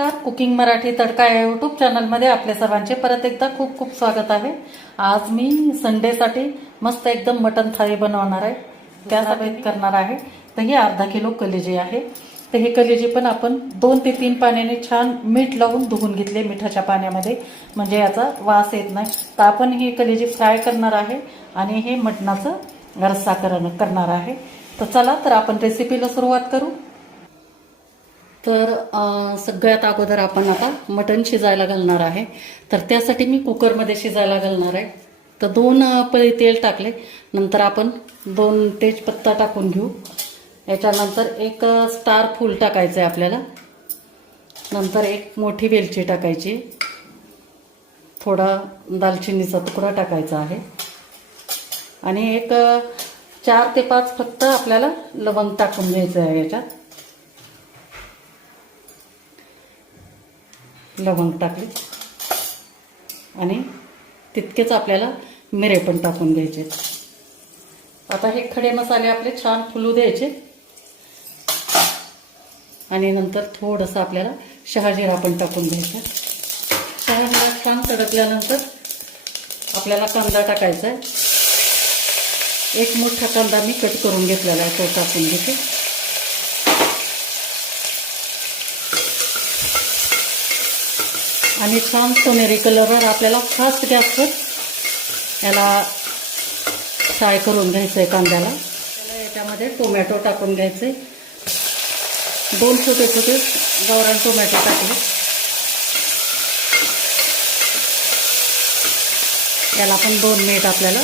नमस्कार, कुकिंग मराठी तडका या यूट्यूब चॅनलमध्ये आपल्या सर्वांचे परत एकदा खूप खूप स्वागत आहे। आज मी संडेसाठी मस्त एकदम मटन थाळी बनवणार आहे, त्यासाठी करणार आहे। तर हे अर्धा किलो कलेजी आहे। तर हे कलेजी पण आपण 2 ते 3 पाण्याने छान मीठ लावून धुवून घेतले मिठाच्या पाण्यामध्ये, म्हणजे याचा वास येत नाही। तर आपण ही कलेजी फ्राय करणार आहे आणि हे मटणाचं रस्सा करणार आहे। तर चला तर आपण रेसिपीला सुरुवात करू। तर सगळ्यात अगोदर आपण आता मटण शिजायला घालणार आहे। तर त्यासाठी मी कुकरमध्ये शिजायला घालणार आहे। तर 2 पळी तेल टाकले, नंतर आपण 2 तेजपत्ता टाकून घेऊ। याच्यानंतर एक स्टार फूल टाकायचं आहे आपल्याला, नंतर एक मोठी वेलची टाकायची, थोडा दालचिनीचा तुकडा टाकायचा आहे आणि एक 4 ते 5 फक्त आपल्याला लवंग टाकून घ्यायचं आहे। याच्यात लवंग टाकले आणि तितकेच आपल्याला मिरे पण टाकून घ्यायचे। आता हे खडे मसाले आपले छान फुलू द्यायचे आणि नंतर थोडंसं आपल्याला शहाजिरा पण टाकून घ्यायचा। शहाजिरा छान तडकल्यानंतर आपल्याला कांदा टाकायचा आहे। एक मोठा कांदा मी कट करून घेतलेला आहे, तो टाकून घेते आणि छान सोनेरी कलरवर आपल्याला फास्ट गॅसवर याला फ्राय करून घ्यायचं आहे कांद्याला। याच्यामध्ये टोमॅटो टाकून घ्यायचे, 2 छोटे छोटे गावरान टोमॅटो टाकले। याला पण 2 मिनिट आपल्याला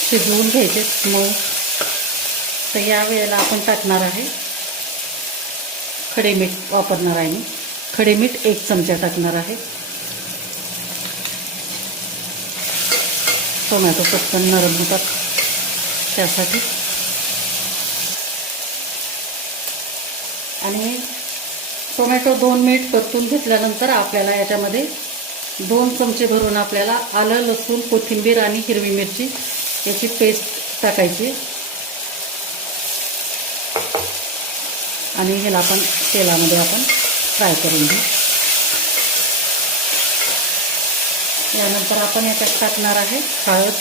शिजवून घ्यायचे मऊ। तर या वेळेला आपण टाकणार आहे खडे मीठ, वापरणार आहे मी खडे मीठ 1 चमचा टाकणार आहे। टोमॅटो पटकन नरम होतात त्यासाठी। आणि टोमॅटो 2 मिनिट परतून घेतल्यानंतर आपल्याला याच्यामध्ये 2 चमचे भरून आपल्याला आलं, लसूण, कोथिंबीर आणि हिरवी मिरची याची पेस्ट टाकायची आणि ह्याला आपण तेलामध्ये आपण फ्राय करून घेऊ। यानंतर आपण याच्यात टाकणार आहे हळद,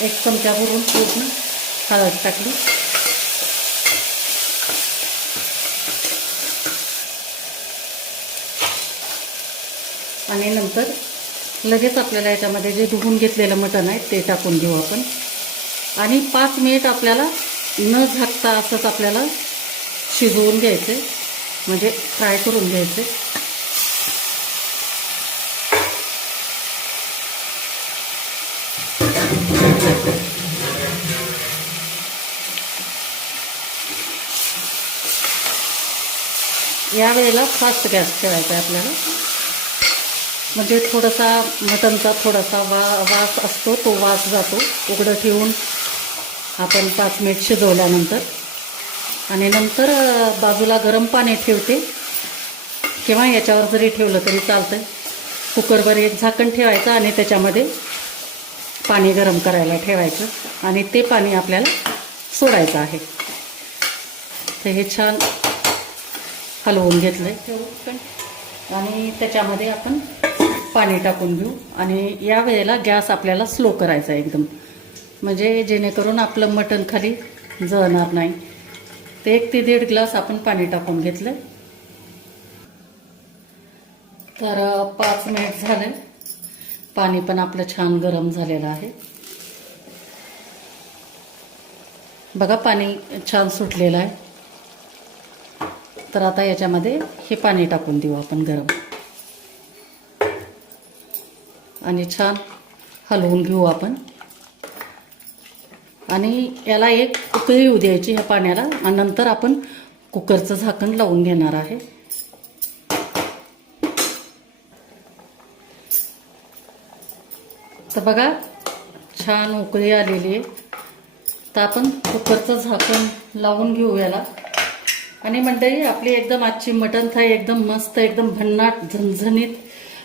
1 चमचा भरून पूर्ण हळद टाकली आणि नंतर लगेच आपल्याला याच्यामध्ये जे धुवून घेतलेलं मटण आहे ते टाकून घेऊ आपण आणि 5 मिनिट आपल्याला न झाकता असंच आपल्याला शिजवून घ्यायचे, म्हणजे फ्राय करून घ्यायचे। या वेळेला फास्ट गॅस ठेवायचा आहे आपल्याला, म्हणजे थोडासा मटणचा थोडासा वास असतो, तो वास जातो। उघडं ठेवून आपण 5 मिनिट शिजवल्यानंतर आणि नंतर बाजूला गरम पाणी ठेवते किंवा याच्यावर जरी ठेवलं तरी चालतं। कुकरवर एक झाकण ठेवायचं आणि त्याच्यामध्ये पाणी गरम करायला ठेवायचं आणि ते पाणी आपल्याला सोडायचं आहे। तर हे छान हलवून घेतलं आहे आणि त्याच्यामध्ये आपण पाणी टाकून घेऊ आणि या वेळेला गॅस आपल्याला स्लो करायचा एकदम, म्हणजे जेणेकरून आपलं मटण खाली जळणार नाही। ते 1 ते 1.5 ग्लास आपण पाणी टाकून घेतलं। तर 5 मिनिट झाले, पाणी पण आपलं छान गरम झालेलं आहे। बघा पाणी छान सुटलेलं आहे। तर आता याच्यामध्ये हे पाणी टाकून देऊ आपण गरम आणि छान हलवून घेऊ आपण आणि याला एक उकळी येऊ द्यायची ह्या पाण्याला आणि नंतर आपण कुकरचं झाकण लावून घेणार आहे। तर बघा छान उकळी आलेली आहे। तर आपण कुकरचं झाकण लावून घेऊ याला आणि मंडळी आपली एकदम आजची मटण थाळी एकदम मस्त, एकदम भन्नाट, झणझणीत,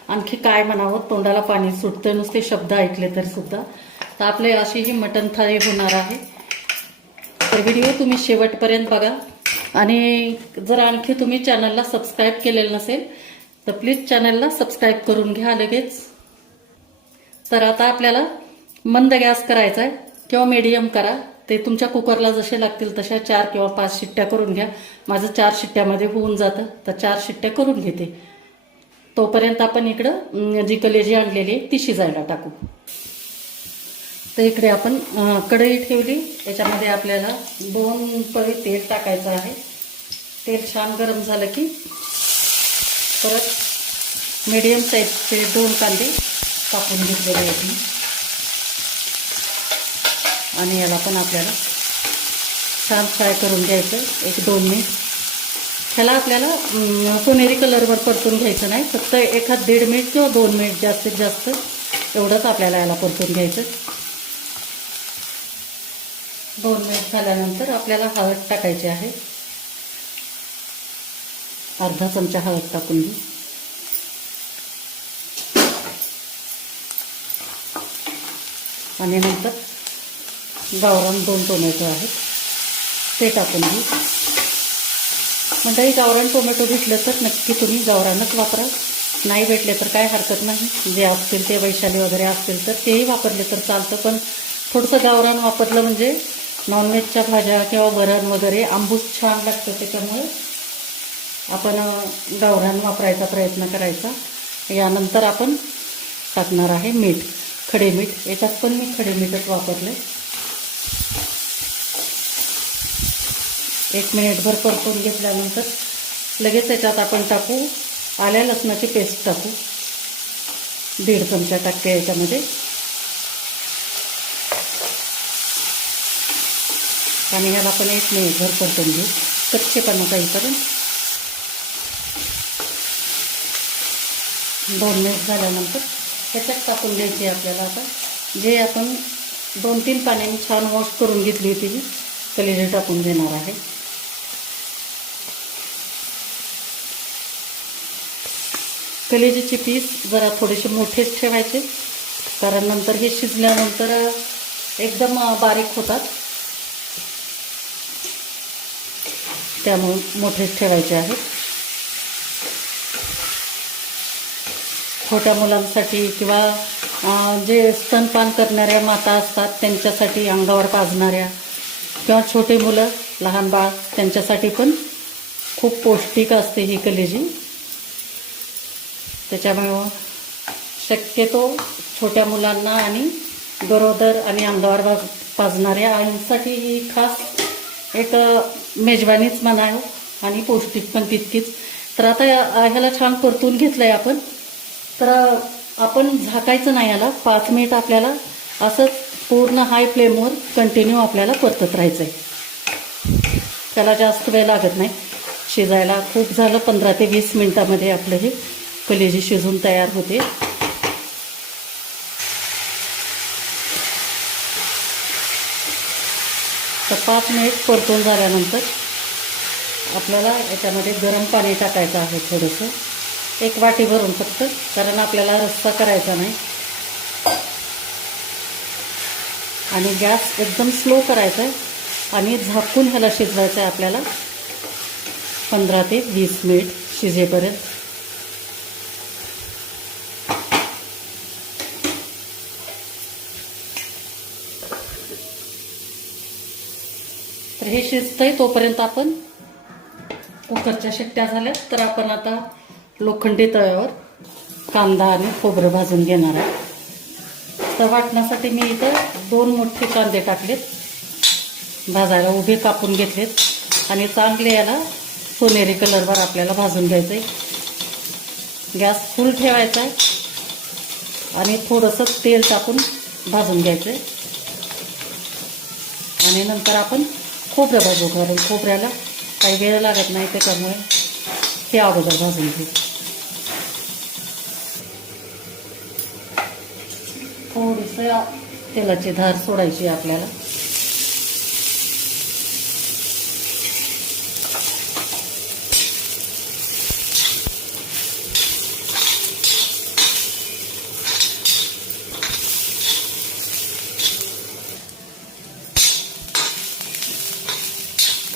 आणखी काय म्हणावं, तोंडाला पाणी सुटतं नुसते शब्द ऐकले तरी सुद्धा। तर आपले अशी ही मटण थाळी होणार आहे। तर व्हिडिओ तुम्ही शेवटपर्यंत बघा आणि जर आणखी तुम्ही चॅनलला सबस्क्राईब केलेलं नसेल तर प्लीज चॅनलला सबस्क्राईब करून घ्या लगेच. तर आता आपल्याला मंद गॅस करायचा आहे किंवा मीडियम करा, ते तुमच्या कुकरला जसे लागतील तशा 4 किंवा 5 शिट्ट्या करून घ्या. माझं 4 शिट्ट्यामध्ये होऊन जातं, तर 4 शिट्ट्या करून घेते. तोपर्यंत आपण इकडं जी कलेजी आणलेली आहे ती शिजायला टाकू. तर इकडे आपण कढई ठेवली, याच्यामध्ये आपल्याला 2 पळी तेल टाकायचं आहे. तेल छान गरम झालं की परत मीडियम साईजचे 2 कांदे कापून घेतलेले आहेत आणि याला पण आपल्याला छान फ्राय करून घ्यायचं 1-2 मिनिट. ह्याला आपल्याला सोनेरी कलरवर परतून घ्यायचं नाही, फक्त 1-1.5 मिनिट किंवा 2 मिनिट जास्तीत जास्त एवढंच आपल्याला याला परतून घ्यायचं. 2 मिनिट झाल्यानंतर आपल्याला हळद टाकायची आहे. अर्धा चमचा हळद टाकून घेऊ. आणि नंतर गावरान 2 टोमॅटो आहेत ते टाकून घेऊ. म्हणजे गावरान टोमॅटो भेटलं तर नक्की तुम्ही गावरानच वापरा, नाही भेटले तर काय हरकत नाही. जे असतील ते वैशाली वगैरे असतील तर तेही वापरले तर चालतं, पण थोडंसं गावरान वापरलं म्हणजे नॉनव्हेजच्या भाज्या किंवा वरण वगैरे आंबूस छान लागतं. त्याच्यामुळे आपण गावरान वापरायचा प्रयत्न करायचा. यानंतर आपण टाकणार आहे मीठ, खडे मीठ. याच्यात पण मी खडे मीठच वापरले. 1 मिनिटभर परतून घेतल्यानंतर लगेच याच्यात आपण टाकू आल्या लसणाची पेस्ट टाकू. 1.5 चमचा टाकते याच्यामध्ये. आणि ह्याला पण 1 मिनिटभर परतून घेऊ कच्चेपणा जाईपर्यंत. 2 मिनिट झाल्यानंतर ह्याच्यात टाकून द्यायची आपल्याला आता जे आपण 2-3 पाण्याने छान वॉश करून घेतली होती ही कलेजी टाकून देणार आहे. कलेजीचे पीस जरा थोडेसे मोठेच ठेवायचे, कारण नंतर हे शिजल्यानंतर एकदम बारीक होतात, त्यामुळे मोठेच ठेवायचे आहेत. छोट्या मुलांसाठी किंवा जे स्तनपान करणाऱ्या माता असतात त्यांच्यासाठी, अंगावर पाजणाऱ्या किंवा छोटे मुलं लहान बाळ त्यांच्यासाठी पण खूप पौष्टिक असते ही कलेजी. त्याच्यामुळे शक्यतो छोट्या मुलांना आणि गरोदर आणि अंगावर पाजणाऱ्या आईंसाठी ही खास एक मेजवानीच म्हणावं आणि पौष्टिक पण तितकीच. तर आता ह्याला छान परतून घेतलं आहे आपण. तर आपण झाकायचं नाही, याला 5 मिनिट आपल्याला असंच पूर्ण हाय फ्लेमवर कंटिन्यू आपल्याला परतत राहायचं आहे. त्याला जास्त वेळ लागत नाही शिजायला. खूप झालं 15 ते 20 मिनिटामध्ये आपलं हे कलेजी शिजून तयार होते. तर 5 मिनिट परतून झाल्यानंतर आपल्याला याच्यामध्ये गरम पाणी टाकायचं आहे थोडंसं, 1 वाटी भरून फक्त, कारण आपल्याला रस्सा करायचा नाही. आणि गॅस एकदम स्लो करायचा आहे आणि झाकून ह्याला शिजवायचं आहे आपल्याला 15 ते 20 मिनिट शिजेपर्यंत. तर हे शिजतंय तोपर्यंत आपण कुकरच्या शिट्ट्या झाल्या, तर आपण आता लोखंडी तव्यावर कांदा आणि खोबरं भाजून घेणार आहे. तर वाटण्यासाठी मी इथं 2 मोठे कांदे टाकलेत, भाजायला उभे कापून घेतलेत आणि चांगले याला सोनेरी कलरवर आपल्याला भाजून घ्यायचं आहे. गॅस फुल ठेवायचा आहे आणि थोडंसं तेल टाकून भाजून घ्यायचं आहे. आणि नंतर आपण खोबरं भाजू, कारण खोबऱ्याला काही वेळ लागत नाही, त्याच्यामुळे हे अगोदर भाजून घेऊ. थोडीसं तेलाची धार सोडायची आपल्याला.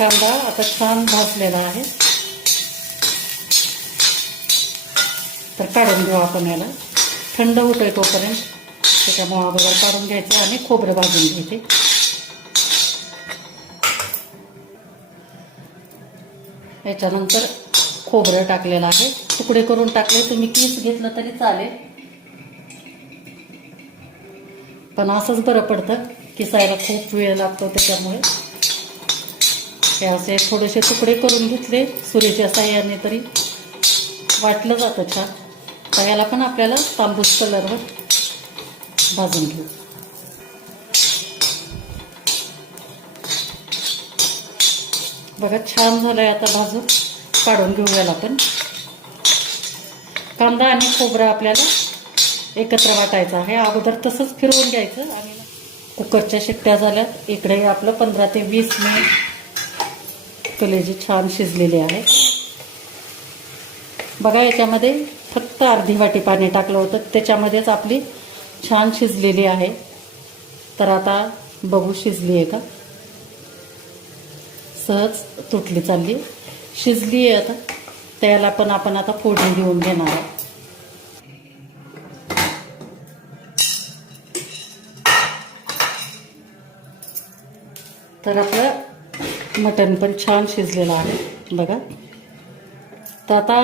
कांदा आता छान भाजलेला आहे, तर काढून घेऊ आपण याला. थंड होतोय तोपर्यंत त्याच्यामुळे अगोदर काढून घ्यायचे आणि खोबरं भाजून घ्यायचे. याच्यानंतर खोबरं टाकलेलं आहे, तुकडे करून टाकले, तुम्ही किस घेतलं तरी चालेल, पण असंच बरं पडतं, किसायला खूप वेळ लागतो. त्याच्यामुळे हे असे थोडेसे तुकडे करून घेतले सुरीच्या साह्याने तरी वाटलं जातं छान. तर याला पण आपल्याला तांबूस कलरवर भाजून घेऊ. बघा छान झालंय, आता भाजून काढून घेऊ याला पण. कांदा आणि खोबरं आपल्याला एकत्र वाटायचं आहे, अगोदर तसंच फिरवून घ्यायचं. आणि कुकरच्या शिट्ट्या झाल्यात. इकडे आपलं 15 ते 20 मिनिट कलेजी छान शिजलेली आहे. बघा याच्यामध्ये फक्त अर्धी वाटी पाणी टाकलं होतं, त्याच्यामध्येच आपली छान शिजलेली आहे. तर आता बघू शिजली आहे का. सहज तुटली चालली, शिजली आहे. आता त्याला पण आपण आता फोडणी देऊन घेणार आहे. तर आपलं मटण पण छान शिजलेलं आहे बघा. तर आता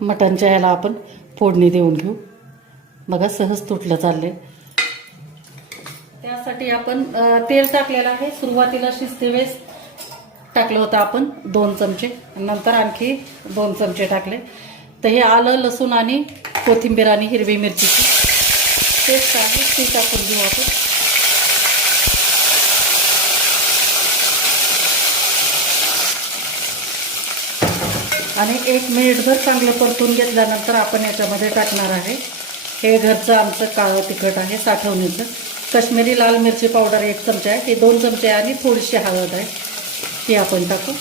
मटणच्या याला आपण फोडणी देऊन घेऊ. बघा सहज तुटलं चाललंय. त्यासाठी आपण तेल टाकलेलं आहे. सुरुवातीला शिजते वेळेस टाकलं होतं आपण 2 चमचे, नंतर आणखी 2 चमचे टाकले. तर हे आलं, लसूण आणि कोथिंबीर आणि हिरवी मिरचीची पेस्ट आहे, ती टाकून घेऊ आपण. आणि 1 मिनिटभर चांगलं परतून घेतल्यानंतर आपण याच्यामध्ये टाकणार आहे हे घरचं आमचं काळं तिखट आहे साठवणीचं. काश्मीरी लाल मिरची पावडर 1 चमचा आहे, हे 2 चमचे आणि थोडीशी हळद आहे, ती आपण टाकू.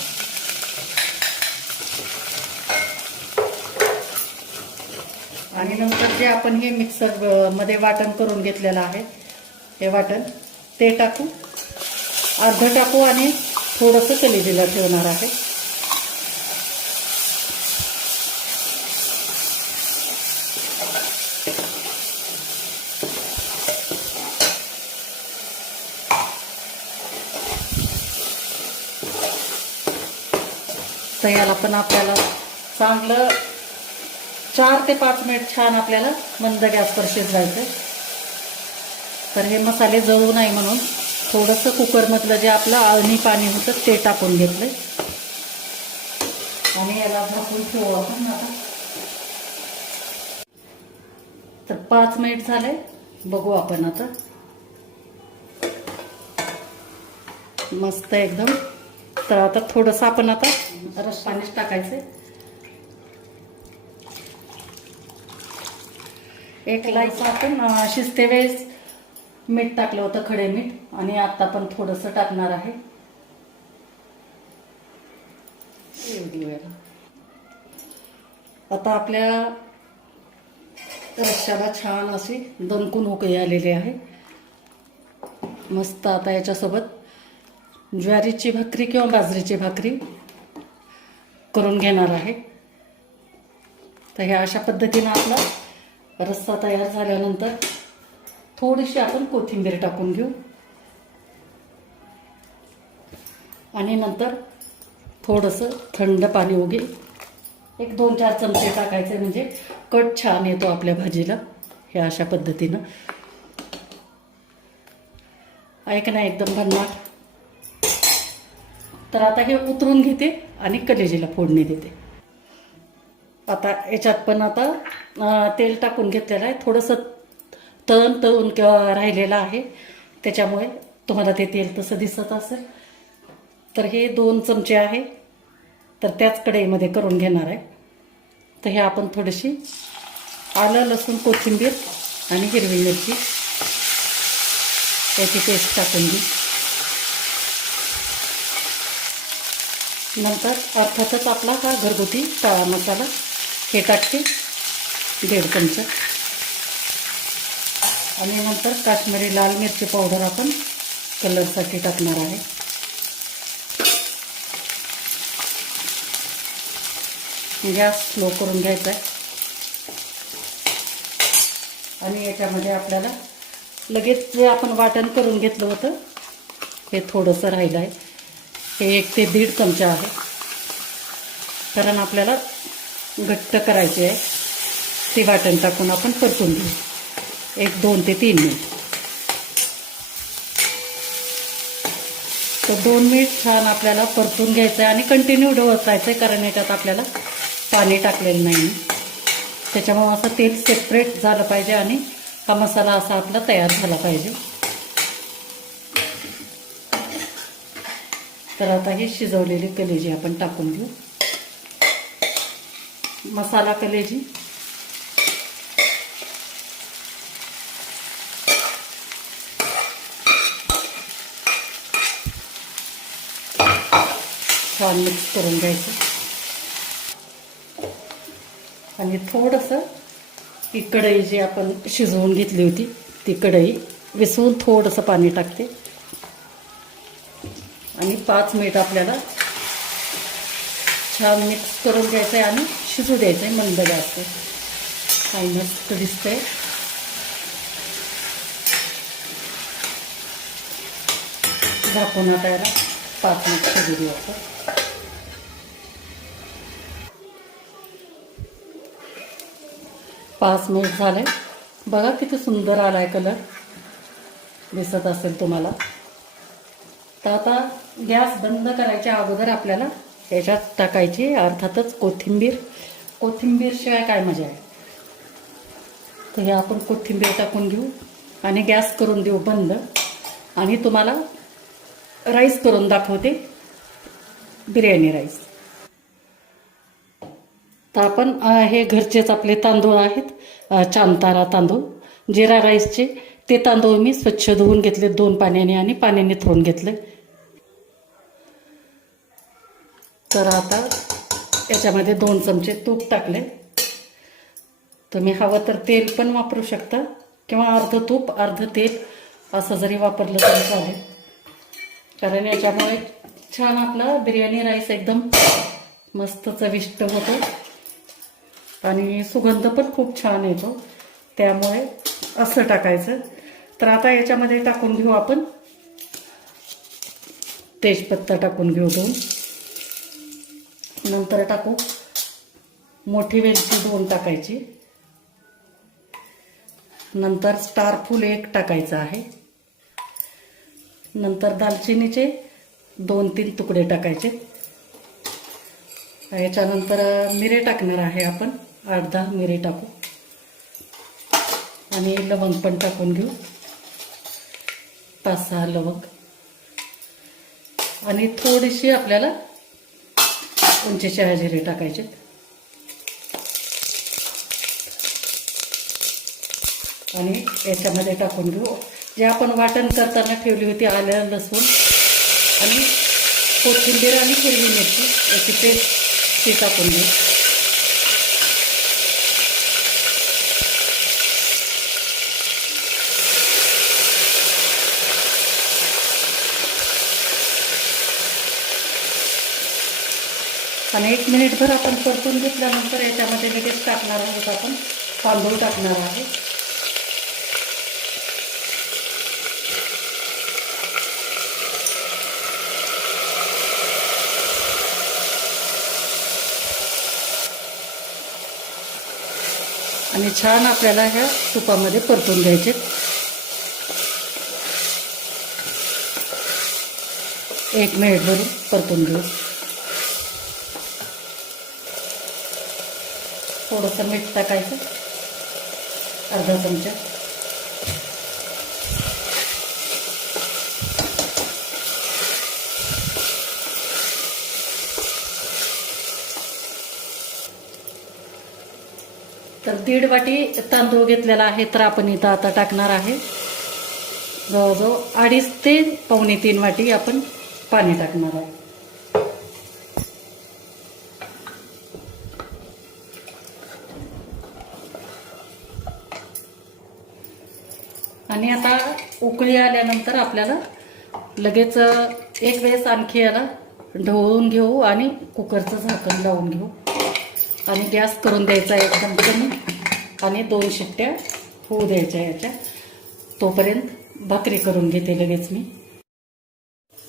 आणि नंतर जे आपण हे मिक्सर मध्ये वाटण करून घेतलेलं आहे हे वाटण ते टाकू. अर्धं टाकू आणि थोडंसं कलेजीला ठेवणार आहे. तर याला पण आपल्याला चांगलं 4 ते 5 मिनिट छान आपल्याला मंद गॅसवर शिजवायचं. तर हे मसाले जळू नाही म्हणून थोडंसं कुकरमधलं जे आपलं अळणी पाणी होतं ते टाकून घेतलंय आणि याला झाकून ठेवू आपण. आता तर 5 मिनिट झाले, बघू आपण आता. मस्त एकदम. तर आता थोडंसं आपण आता रस पाणीच टाकायचं. 1 ग्लास आपण शिजते वेळेस मीठ टाकलं होतं, खडे मीठ, आणि आता पण थोडंसं टाकणार आहे. आता आपल्या रश्श्याला छान अशी दणकून उकळी आलेली आहे मस्त. आता याच्यासोबत ज्वारीची भाकरी किंवा बाजरीची भाकरी करून घेणार आहे. तर ह्या अशा पद्धतीनं आपला रस्सा तयार झाल्यानंतर थोडीशी आपण कोथिंबीर टाकून घेऊ आणि नंतर थोडंसं थंड पाणी उगे 1-2-4 चमचे टाकायचे, म्हणजे कट छान येतो आपल्या भाजीला. ह्या अशा पद्धतीनं ऐक ना, एकदम भन्नाट. तर आता हे उतरून घेते आणि कलेजीला फोडणी देते. आता याच्यात पण आता तेल टाकून घेतलेलं आहे, थोडंसं तळून राहिलेलं आहे, त्याच्यामुळे तुम्हाला ते तेल तसं दिसत असेल. तर हे 2 चमचे आहे, तर त्याच कढईमध्ये करून घेणार आहे. तर हे आपण थोडीशी आलं, लसूण, कोथिंबीर आणि हिरवी मिरची याची पेस्ट टाकून घेऊ. नंतर अर्थातच आपला हा घरगुती काळा मसाला हे टाकते 1.5 चमचा. आणि नंतर काश्मीरी लाल मिरची पावडर आपण कलरसाठी टाकणार आहे. गॅस स्लो करून घ्यायचा आहे. आणि याच्यामध्ये आपल्याला लगेच जे आपण वाटण करून घेतलं होतं हे थोडंसं राहिलं आहे. हे 1 ते 1.5 चमचा आहे, कारण आपल्याला घट्ट करायचे आहे. ते वाटण टाकून आपण परतून घेऊ 2 ते 3 मिनिट. तर 2 मिनिट छान आपल्याला परतून घ्यायचं आहे आणि कंटिन्यू ढवळत राहायचं आहे, कारण याच्यात आपल्याला पाणी टाकलेलं नाही. त्याच्यामुळे असं तेल सेपरेट झालं पाहिजे आणि हा मसाला असा आपला तयार झाला पाहिजे. तर आता ही शिजवलेली कलेजी आपण टाकून घेऊ. मसाला कलेजी छान मिक्स करून घ्यायचं. आणि थोडंसं ही कढई जी आपण शिजवून घेतली होती ती कढई विसळून थोडंसं पाणी टाकते. आणि 5 मिनिट आपल्याला छान मिक्स करून घ्यायचं आहे आणि शिजू द्यायचं आहे मंद गॅसवर. काही मस्त दिसतंय. झाकून आता याला 5 मिनिट शिजू देऊ आपण. 5 मिनिट झाले. बघा किती सुंदर आलाय कलर, दिसत असेल तुम्हाला. तर आता गॅस बंद करायच्या अगोदर आपल्याला याच्यात टाकायची अर्थातच कोथिंबीर. कोथिंबीर शिवाय काय मजा आहे. तर हे आपण कोथिंबीर टाकून घेऊ आणि गॅस करून देऊ बंद. आणि तुम्हाला राईस करून दाखवते, बिर्याणी राईस. तर आपण हे घरचेच आपले तांदूळ आहेत, चांतारा तांदूळ जिरा राईसचे. ते तांदूळ मी स्वच्छ धुवून घेतले 2 पाण्याने आणि पाणी निथळून घेतले. तर आता याच्यामध्ये 2 चमचे तूप टाकले. तुम्ही हवं तर तेल पण वापरू शकता किंवा अर्ध तूप अर्ध तेल असं जरी वापरलं तरी चालेल, कारण याच्यामुळे छान आपला बिर्याणी राईस एकदम मस्त चविष्ट होतो आणि सुगंध पण खूप छान येतो. त्यामुळे असं टाकायचं. तर आता याच्यामध्ये टाकून घेऊ आपण तेजपत्ता टाकून घेऊ 2. नंतर टाकू मोठी वेलची 2 टाकायची. नंतर स्टार फूल 1 टाकायचं आहे. नंतर दालचिनीचे 2-3 तुकडे टाकायचे. याच्यानंतर मिरे टाकणार आहे आपण, 8-10 मिरे टाकू. आणि लवंग पण टाकून घेऊ, 5-6 लवंग. आणि थोडीशी आपल्याला उंची शहाजिरे टाकायचे. आणि याच्यामध्ये टाकून घेऊ जे आपण वाटण करताना ठेवली होती आलं लसूण आणि कोथिंबीर आणि हिरवी मिरची याची पेस्ट ती टाकून घेऊ. आणि 1 मिनिटभर आपण परतून घेतल्यानंतर याच्यामध्ये लगेच टाकणार आहोत आपण तांदूळ टाकणार आहे. आणि छान आपल्याला ह्या तुपामध्ये परतून घ्यायचे. 1 मिनिटभर परतून घेऊ. थोडंसं मीठ टाकायचं, अर्धा चमचा. तर 1.5 वाटी तांदूळ घेतलेला आहे. तर आपण इथं आता टाकणार आहे जवळजवळ 2.5 ते 2.25 वाटी आपण पाणी टाकणार आहे. आणि आता उकळी आल्यानंतर आपल्याला लगेच एक वेळेस आणखी याला ढवळून घेऊ आणि कुकरचं झाकण लावून घेऊ. आणि गॅस करून द्यायचा एकदम कमी आणि 2 शिट्ट्या होऊ द्यायच्या याच्या. तोपर्यंत भाकरी करून घेते लगेच मी.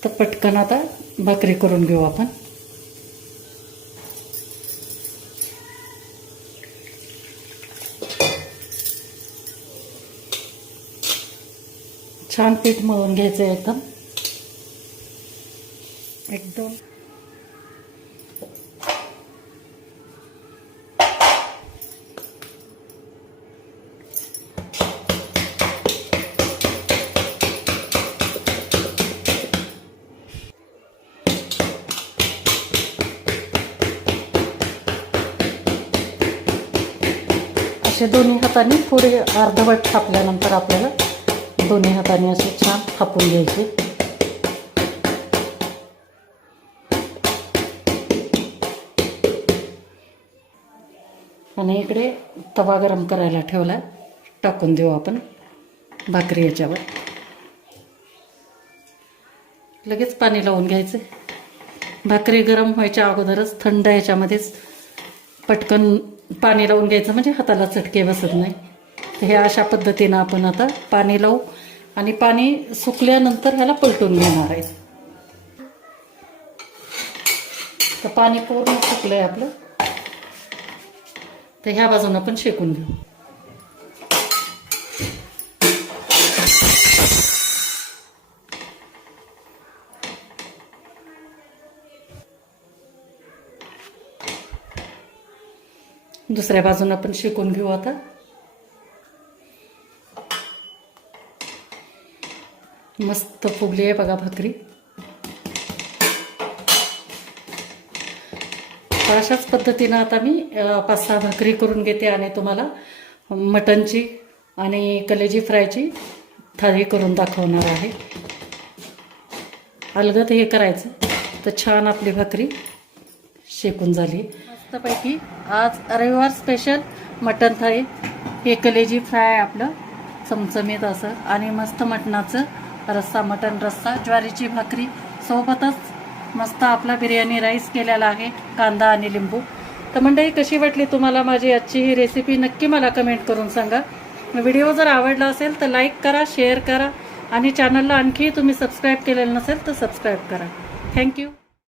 तर पटकन आता भाकरी करून घेऊ आपण. छान पीठ मळून घ्यायचं एकदम एकदम. असे दोन्ही हाताने थोडे अर्धवट थापल्यानंतर आपल्याला दोन्ही हाताने असे छान थापून घ्यायचे. आणि इकडे तवा गरम करायला ठेवला. टाकून देऊ आपण भाकरी याच्यावर. लगेच पाणी लावून घ्यायचे. भाकरी गरम व्हायच्या अगोदरच थंड ह्याच्यामध्येच पटकन पाणी लावून घ्यायचं म्हणजे हाताला चटके बसत नाही. हे अशा पद्धतीनं आपण आता पाणी लावू आणि पाणी सुकल्यानंतर ह्याला पलटून घेणार आहे. तर पाणी पूर्ण सुकलंय आपलं. तर ह्या बाजूनं पण शेकून घेऊ. दुसऱ्या बाजूनं पण शेकून घेऊ आता. मस्त फुगली आहे बघा भाकरी. अशाच पद्धतीनं आता मी 5-6 भाकरी करून घेते आणि तुम्हाला मटनची आणि कलेजी फ्रायची थाळी करून दाखवणार आहे. अलगद हे करायचं तर छान आपली भाकरी शेकून झाली मस्तपैकी. आज रविवार स्पेशल मटन थाळी. हे कलेजी फ्राय आपलं चमचमीत असं आणि मस्त मटणाचं रस्सा, मटन रस्सा, ज्वारीची भाकरी सोबतच मस्त आपला बिर्याणी राईस केलेला आहे, कांदा आणि लिंबू. तर मंडळी कशी वाटली तुम्हाला माझी आजची ही रेसिपी नक्की मला कमेंट करून सांगा. व्हिडिओ जर आवडला असेल तर लाईक करा, शेअर करा आणि चॅनलला आणखी तुम्ही सबस्क्राईब केलेलं नसेल तर सबस्क्राईब करा. थँक्यू.